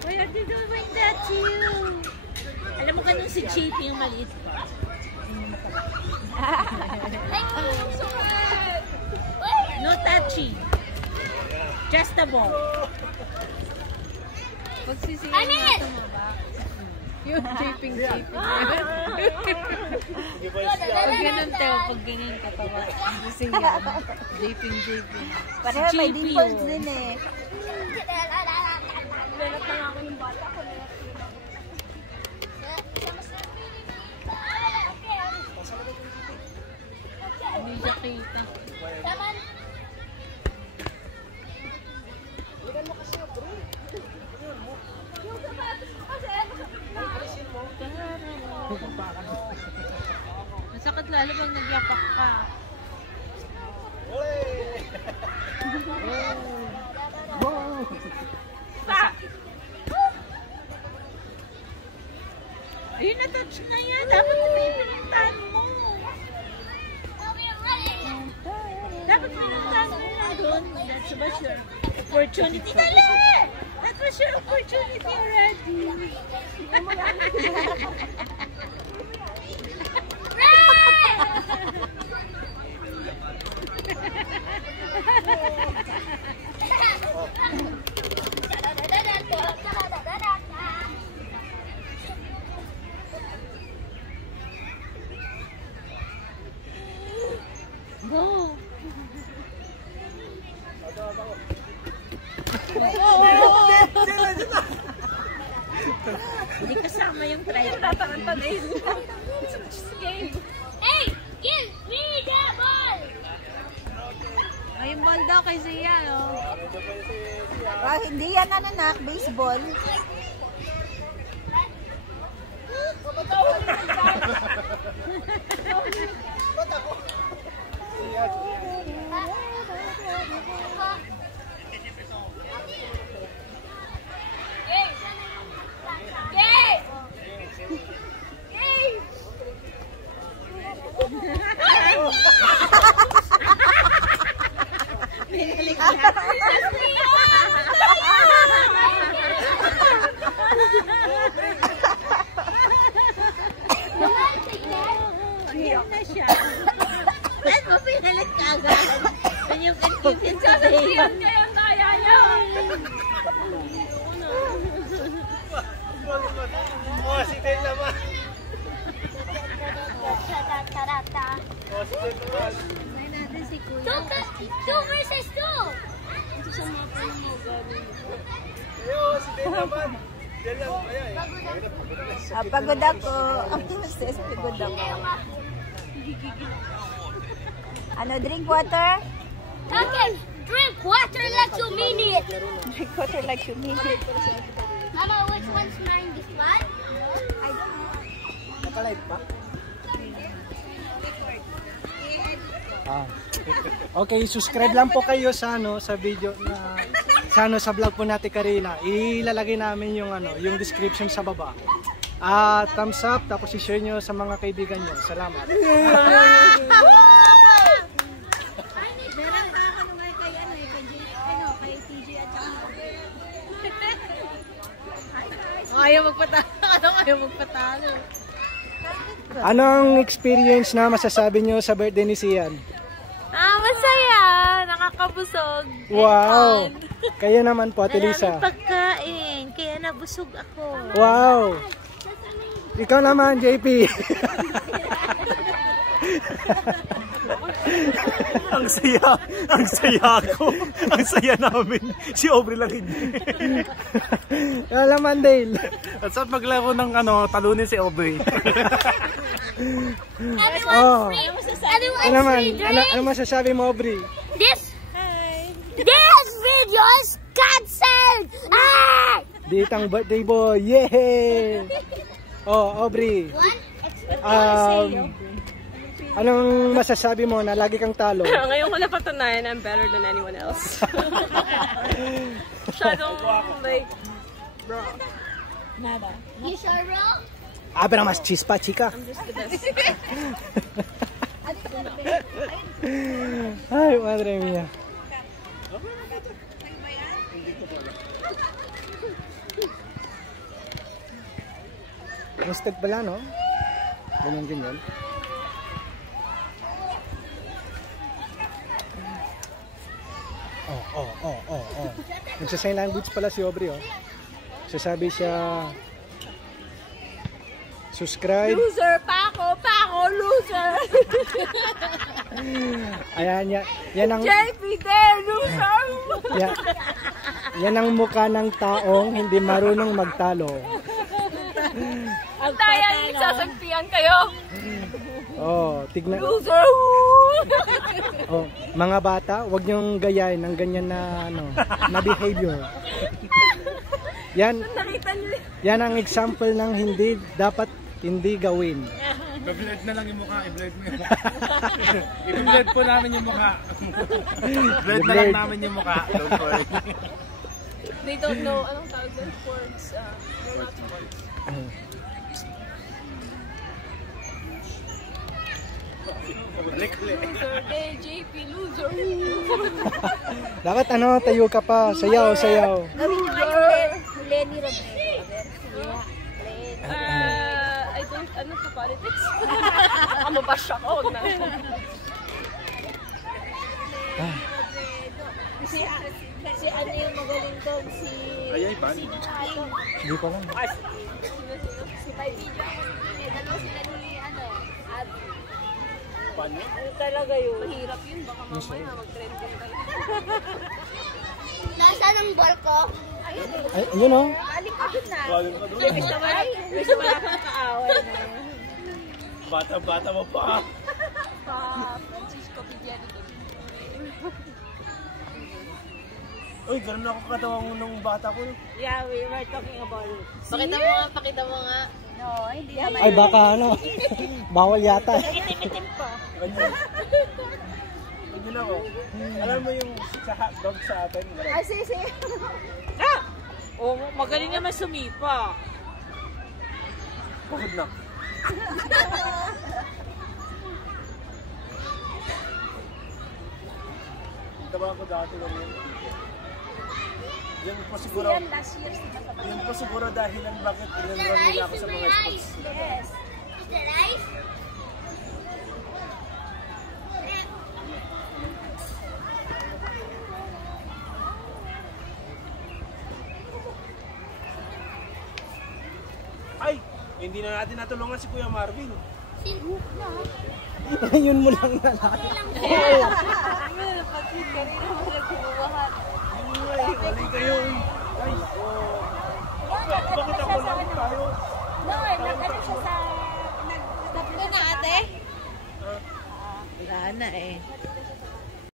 Why are you doing that to you? Alam mo ganun si Chippy yung maliit pa. No touching. Just the ball. Pagsisiyan na tumaba. Yung japing. Pag ganun Teo, pag ganyan katawa. Pagsisiyan. Japing. Pareho may dimples din eh. Belat na nga ako yung bata ko. Hindi siya kita. Masakit lalo pag nagyapak ka. Ayun, na-touch na yan. Dapat na ipinuntahan mo. Dapat pinuntahan mo na doon. That was your opportunity. Dali! That was your opportunity already. Go! Hindi kasama yung try. Tatantalin. It's a game. Hey! Give me that ball! Ay, yung ball daw kay Zia, oh. Hindi yan anak, baseball. Ayan na siya. Saan mo pinalit ka agad? Saan yung confusion sa sa'yo? Kaya kaya yun. Oh, si Ted naman. Oh, si Ted naman. May natin si Kuya. 2 versus 2! Ito sa mga panamogan. Ayun, si Ted naman. Diyan lang, ayan. Pagod ako. Ang sis, pagod ako. Ano, drink water? Okay, drink water like you mean it! Drink water like you mean it. Mama, which one's mine? This one? Nakalive pa? Okay, subscribe lang po kayo sa sa video na sa vlog po natin Karina. Ilalagay namin yung yung description sa baba. Thumbs up tapos i-share nyo sa mga kaibigan nyo. Salamat. Ayaw magpatalo. Ayaw magpatalo. Anong experience na masasabi nyo sa birthday ni Sian? Masaya. Nakakabusog. Wow! Kayo naman po, Ate Lisa. Maraming pagkain, kaya nabusog ako. Wow! Ikaw naman, JP. Ang saya ako. Ang saya namin. Si Aubrey lang hindi. Alam, Dale. At saan maglaro ng talunin si Aubrey? Everyone's free! Everyone's free drink! Ano masasabi mo, Aubrey? This video is cancelled! Ah! Ditang birthday boy. Yay! Oh, Aubrey. Anong masasabi mo na lagi kang talo? Ngayon ko napatunayan I'm better than anyone else. Masyadong bro. Nada. You sure, bro? Pero mas chispa, chika. I'm just the best. Ay, madre mía. Hashtag pala, no? Ganyan. Oh. Nagsa-sign language pala si Aubrey, oh. Sasabi siya, subscribe. Loser pa ako, loser. Ayan, yan ang... JP there, loser. Yan ang mukha ng taong hindi marunong magtalo. Ang daya niyo, sasampian kayo. Oh, tignan. Loser. Oh, mga bata, wag niyong gayahin ng ganyan na na behavior. Yan ang example ng hindi gawin. I-blend na lang yung mukha, i-blend mo yung mukha. I-blend po namin yung mukha. Blend na lang namin yung mukha. Don't worry. They don't know anong tawag doon, sports. They're not sports. Loser, JP, loser. Dapat tayo ka pa, sayaw. Gawin nyo ngayon, Lenny Robredo. I don't, ano to politics? Ano ba siya ko? Si ano yung magaling doon, si... Ay, ban. Hindi pa lang. Si May Video. Dalawa sila ni Ad. Paano? Ano talaga yun? Mahirap yun, baka mamaya mag-trending kayo. Nasaan ang ball ko? Ay, yun, oh. Aling ka dun na. Walang ka doon. Gusto mo nakakaaway na. Bata-bata mo pa. Francisco Pidiani. Uy, ganun ako katawang nung bata ko. Yeah, we were talking about it. Pakita mo nga. No, hindi naman. Ay, baka bawal yata. Itim-itim pa. Ganyan. Ganyan ako. Alam mo yung sa hotdog sa atin? Ay, sige. Oh, magaling naman sumipa. Pagod na. Taba ko dati lang yun. Yan po siguro. Yan po siguro dahilan bakit inenroll nila ako sa mga sports. Yes. Is that ice? Ay! Hindi na natin natulungan si Kuya Marvin. Yun mo lang nalaki. Ay, mali kayo. Ay, bakit ako lang tayo? No, nag-ano siya sa... Tatlo na ate? Wala na eh.